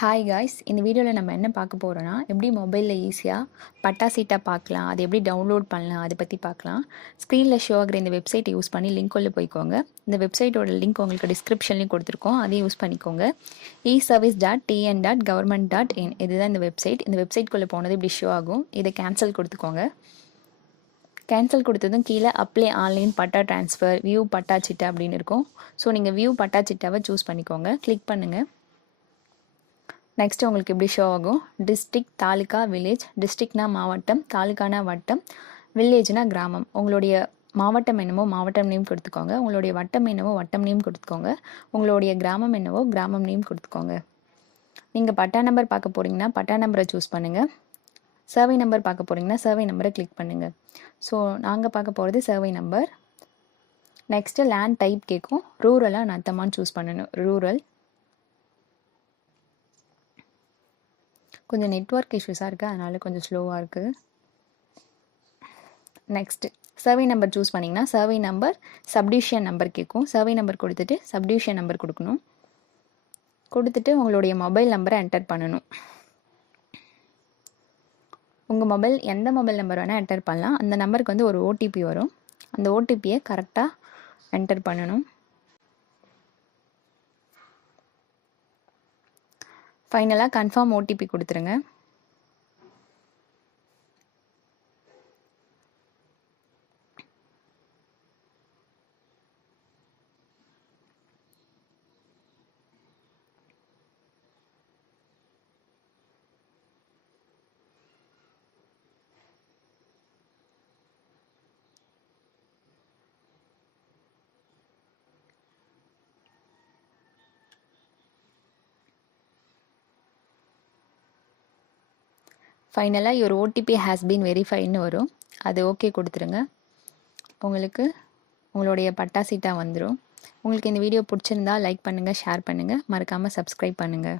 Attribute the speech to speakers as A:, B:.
A: Hi guys இந்த வீடியோவில் நம்ம என்ன பார்க்க போகிறோன்னா எப்படி மொபைலில் ஈஸியாக பட்டா சீட்டாக பார்க்கலாம் அது எப்படி டவுன்லோட் பண்ணலாம் அதை பற்றி பார்க்கலாம். ஸ்க்ரீனில் ஷோ ஆகிற இந்த வெப்சைட்டை யூஸ் பண்ணி லிங்க் உள்ள போய்க்கோங்க. இந்த வெப்சைட்டோட லிங்க் உங்களுக்கு டிஸ்கிரிப்ஷன்லேயும் கொடுத்துருக்கோம் அதையும் யூஸ் பண்ணிக்கோங்க. E service dot TN dot government dot in இதுதான் இந்த வெப்சைட் இந்த வெப்சைட்குள்ளே போனது இப்படி ஷோ ஆகும். இதை கேன்சல் கொடுத்துக்கோங்க. கேன்சல் கொடுத்ததும் கீழே apply online patta transfer view patta chitta அப்படின்னு இருக்கும். ஸோ நீங்கள் வியூ பட்டா சிட்டாவை சூஸ் பண்ணிக்கோங்க. கிளிக் பண்ணுங்கள் நெக்ஸ்ட் உங்களுக்கு எப்படி ஷோ ஆகும்? டிஸ்ட்ரிக் தாலுக்கா வில்லேஜ் டிஸ்ட்ரிக்னா மாவட்டம் தாலுக்கானா வட்டம் வில்லேஜ்னா கிராமம். உங்களுடைய மாவட்டம் என்னமோ மாவட்டம் நேம் கொடுத்துக்கோங்க. உங்களுடைய வட்டம் என்னவோ வட்டம் நேம் கொடுத்துக்கோங்க. உங்களுடைய கிராமம் என்னவோ கிராமம் நேம் கொடுத்துக்கோங்க. நீங்கள் பட்டா நம்பர் பார்க்க போகிறீங்கன்னா பட்டா நம்பரை சூஸ் பண்ணுங்கள் சர்வே நம்பர் பார்க்க போகிறீங்கன்னா சர்வே நம்பரை கிளிக் பண்ணுங்கள் ஸோ நாங்கள் பார்க்க போகிறது survey number next land type கேட்கும் ரூரலாக நத்தமான்னு சூஸ் பண்ணணும். ரூரல் கொஞ்சம் நெட்ஒர்க் இஷ்யூஸாக இருக்குது அதனால் கொஞ்சம் ஸ்லோவாக இருக்குது நெக்ஸ்ட்டு சர்வே நம்பர் சூஸ் பண்ணிங்கன்னா சர்வே நம்பர் சப்டிவிஷன் நம்பர் கேட்கும் சர்வே நம்பர் கொடுத்துட்டு சப்டிவிஷன் நம்பர் கொடுக்கணும். கொடுத்துட்டு உங்களுடைய மொபைல் நம்பரை என்டர் பண்ணணும். உங்கள் மொபைல் எந்த மொபைல் நம்பர் வேணால் என்டர் பண்ணலாம். அந்த நம்பருக்கு வந்து ஒரு ஓடிபி வரும். அந்த ஓடிபியை கரெக்டாக என்டர் பண்ணணும். ஃபைனலாக கன்ஃபார்ம் ஓடிபி கொடுத்துருங்க. ஃபைனலாக யுவர் ஓடிபி ஹேஸ் பீன் வெரிஃபைன்னு வரும். அது ஓகே கொடுத்துருங்க. உங்களுக்கு உங்களுடைய பட்டாசீட்டாக வந்துடும் உங்களுக்கு இந்த வீடியோ பிடிச்சிருந்தா லைக் பண்ணுங்கள் ஷேர் பண்ணுங்கள் மறக்காமல் சப்ஸ்கிரைப் பண்ணுங்கள்